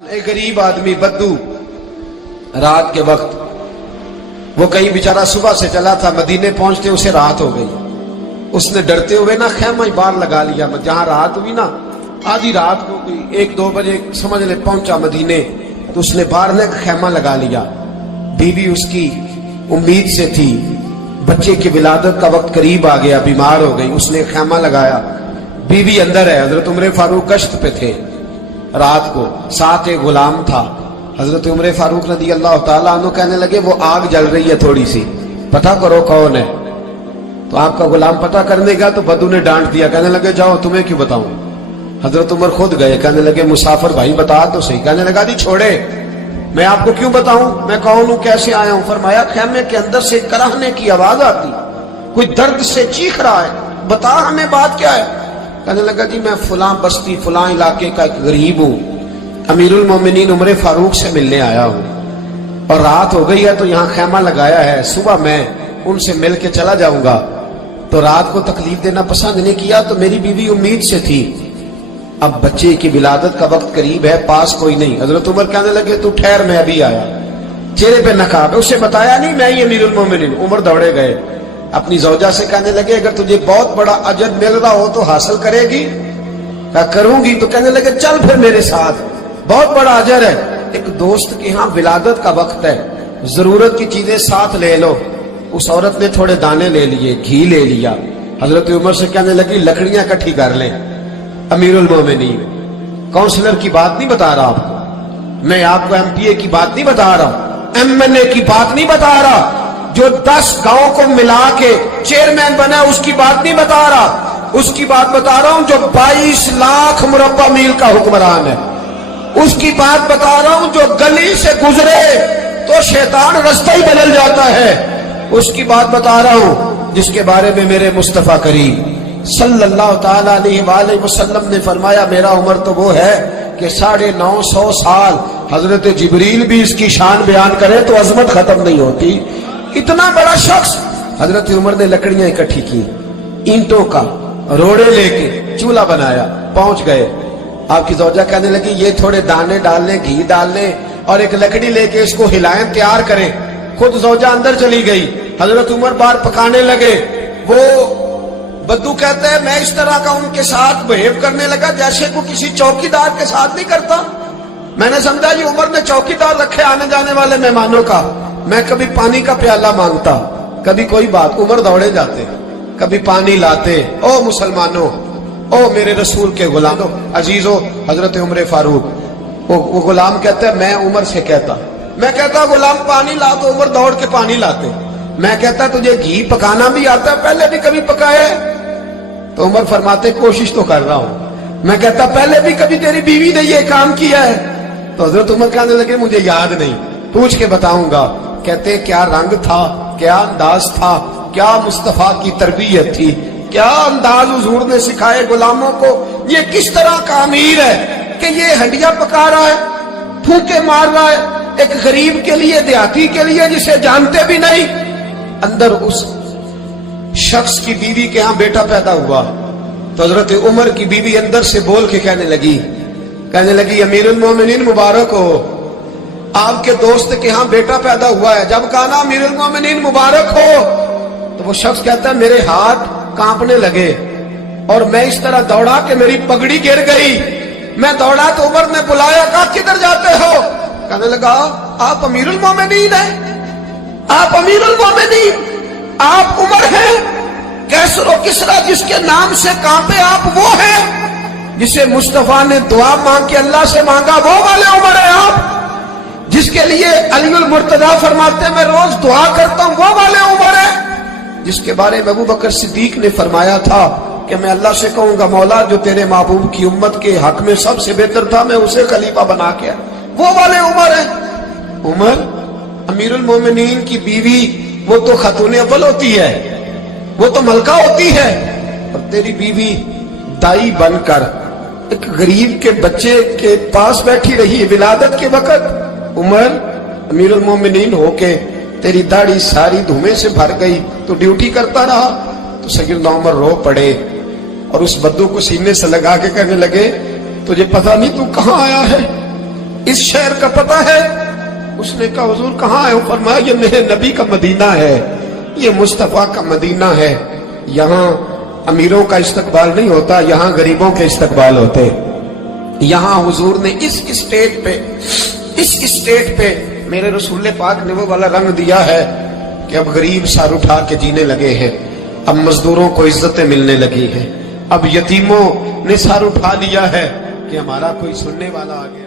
ایک غریب آدمی بدو رات کے وقت وہ کہیں بیچارہ صبح سے چلا تھا، مدینے پہنچتے اسے رات ہو گئی۔ اس نے ڈرتے ہوئے نا خیمہ ہی باہر لگا لیا، جہاں رات ہوئی نا آدھی رات ہو گئی، 1-2 بجے سمجھ لے پہنچا مدینے، تو اس نے باہر نے خیمہ لگا لیا۔ بیوی اس کی امید سے تھی، بچے کی ولادت کا وقت قریب آ گیا، بیمار ہو گئی، اس نے خیمہ لگایا۔ بیوی اندر ہے، حضرت عمر فاروق گشت پہ تھے رات کو، ساتھ ایک غلام تھا۔ حضرت عمر فاروق رضی اللہ تعالیٰ عنہ کہنے لگے وہ آگ جل رہی ہے تھوڑی سی، پتہ کرو کون ہے۔ تو آپ کا غلام پتہ کرنے گا تو بدو نے ڈانٹ دیا، کہنے لگے جاؤ تمہیں کیوں بتاؤں۔ حضرت عمر خود گئے، کہنے لگے مسافر بھائی بتا تو صحیح۔ کہنے لگا جی چھوڑے، میں آپ کو کیوں بتاؤں، میں کون ہوں، کیسے آیا ہوں۔ فرمایا خیمے کے اندر سے کراہنے کی آواز آتی، کوئی درد سے چیخ رہا ہے، بتا ہمیں بات کیا ہے۔ کہنے لگا جی میں فلاں بستی فلاں علاقے کا ایک غریب ہوں، امیر المومنین عمر فاروق سے ملنے آیا ہوں، اور رات ہو گئی ہے تو یہاں خیمہ لگایا ہے، صبح میں ان سے مل کے چلا جاؤں گا۔ تو رات کو تکلیف دینا پسند نہیں کیا، تو میری بیوی امید سے تھی، اب بچے کی ولادت کا وقت قریب ہے، پاس کوئی نہیں۔ حضرت عمر کہنے لگے تو ٹھہر میں ابھی آیا، چہرے پہ نقاب ہے، اسے بتایا نہیں میں ہی امیر المومنین۔ عمر دوڑے گئے، اپنی زوجہ سے کہنے لگے اگر تجھے بہت بڑا اجر مل رہا ہو تو حاصل کرے گی؟ کہا کروں گی۔ تو کہنے لگے چل پھر میرے ساتھ، بہت بڑا اجر ہے، ایک دوست کے ہاں ولادت کا وقت ہے، ضرورت کی چیزیں ساتھ لے لو۔ اس عورت نے تھوڑے دانے لے لیے، گھی لے لیا۔ حضرت عمر سے کہنے لگی لکڑیاں اکٹھی کر لیں۔ امیر المومنین کونسلر کی بات نہیں بتا رہا آپ کو، میں آپ کو ایم پی اے کی بات نہیں بتا رہا، ایم این اے کی بات نہیں بتا رہا، جو 10 گاؤں کو ملا کے چیئرمین بنا اس کی بات نہیں بتا رہا، اس کی بات بتا رہا ہوں جو 22 لاکھ مربع میل کا حکمران ہے، اس کی بات بتا رہا ہوں جو گلی سے گزرے تو شیطان رستہ ہی بدل جاتا ہے، اس کی بات بتا رہا ہوں جس کے بارے میں میرے مصطفیٰ کریم صلی اللہ تعالیٰ علیہ وآلہ وسلم نے فرمایا میرا عمر تو وہ ہے کہ 950 سال حضرت جبریل بھی اس کی شان بیان کرے تو عظمت ختم نہیں ہوتی۔ اتنا بڑا شخص۔ حضرت عمر نے لکڑیاں اکٹھی کی، اینٹوں کا روڑے لے کے چولہا بنایا، پہنچ گئے۔ آپ کی زوجہ کہنے لگی یہ تھوڑے دانے ڈال لیں، گھی ڈال لیں، اور ایک لکڑی لے کے اس کو ہلائیں، تیار کریں۔ خود زوجہ اندر چلی گئی، حضرت عمر باہر پکانے لگے۔ وہ بدو کہتے ہیں میں اس طرح کا ان کے ساتھ بہیو کرنے لگا جیسے کو کسی چوکیدار کے ساتھ نہیں کرتا۔ میں نے سمجھا جی عمر نے چوکیدار رکھے آنے جانے والے مہمانوں کا، میں کبھی پانی کا پیالہ مانگتا، کبھی کوئی بات، عمر دوڑے جاتے، کبھی پانی لاتے۔ او مسلمانوں، او میرے رسول کے غلاموں، عزیزو، حضرت عمر فاروق، وہ غلام کہتا ہے میں عمر سے کہتا، میں کہتا غلام پانی لا تو عمر دوڑ کے پانی لاتے۔ میں کہتا تجھے گھی پکانا بھی آتا ہے، پہلے بھی کبھی پکایا ہے؟ تو عمر فرماتے کوشش تو کر رہا ہوں۔ میں کہتا پہلے بھی کبھی تیری بیوی نے یہ کام کیا ہے؟ تو حضرت عمر کہنے لگے مجھے یاد نہیں، پوچھ کے بتاؤں گا۔ کہتے کیا رنگ تھا، کیا انداز تھا، کیا مصطفیٰ کی تربیت تھی، کیا انداز حضور نے سکھائے غلاموں کو۔ یہ کس طرح کا امیر ہے کہ یہ ہڈیاں پکا رہا ہے، پھونکے مار رہا ہے ایک غریب کے لیے، دیہاتی کے لیے جسے جانتے بھی نہیں۔ اندر اس شخص کی بیوی کے ہاں بیٹا پیدا ہوا تو حضرت عمر کی بیوی اندر سے بول کے کہنے لگی امیر المومنین مبارک ہو، آپ کے دوست کے ہاں بیٹا پیدا ہوا ہے۔ جب کہا نا امیر المومنین مبارک ہو تو وہ شخص کہتا ہے میرے ہاتھ کانپنے لگے اور میں اس طرح دوڑا کہ میری پگڑی گر گئی۔ میں دوڑا تو عمر نے بلایا، کہا کدھر جاتے ہو؟ کہنے لگا آپ امیر المومنین ہیں، آپ امیر المومنین، آپ عمر ہیں، کیسر و کسرا جس کے نام سے کانپے آپ وہ ہیں، جسے مصطفیٰ نے دعا مانگ کے اللہ سے مانگا وہ والے عمر ہیں آپ، جس کے لیے علی المرتضیٰ فرماتے ہیں میں روز دعا کرتا ہوں وہ والے عمر ہیں، جس کے بارے میں ابو بکر صدیق نے فرمایا تھا کہ میں اللہ سے کہوں گا مولا جو تیرے محبوب کی امت کے حق میں سب سے بہتر تھا میں اسے خلیفہ بنا کے، وہ والے عمر ہیں۔ عمر امیر المومنین کی بیوی وہ تو خاتون اول ہوتی ہے، وہ تو ملکہ ہوتی ہے، اور تیری بیوی دائی بن کر ایک غریب کے بچے کے پاس بیٹھی رہی ولادت کے وقت۔ عمر امیر المومنین ہو کے تیری داڑھی ساری دھومے سے بھر گئی تو ڈیوٹی کرتا رہا۔ تو سیدنا عمر رو پڑے اور اس بدو کو سینے سے لگا کے کہنے لگے تجھے پتہ نہیں تو کہاں آیا ہے؟ اس شہر کا پتہ ہے؟ اس نے کہا حضور کہاں ہے؟ فرمایا یہ میرے نبی کا مدینہ ہے، یہ مصطفیٰ کا مدینہ ہے، یہاں امیروں کا استقبال نہیں ہوتا، یہاں غریبوں کے استقبال ہوتے۔ یہاں حضور نے اس اسٹیٹ پہ میرے رسول پاک نے وہ والا رنگ دیا ہے کہ اب غریب سر اٹھا کے جینے لگے ہیں، اب مزدوروں کو عزتیں ملنے لگی ہیں، اب یتیموں نے سر اٹھا لیا ہے کہ ہمارا کوئی سننے والا آ گیا۔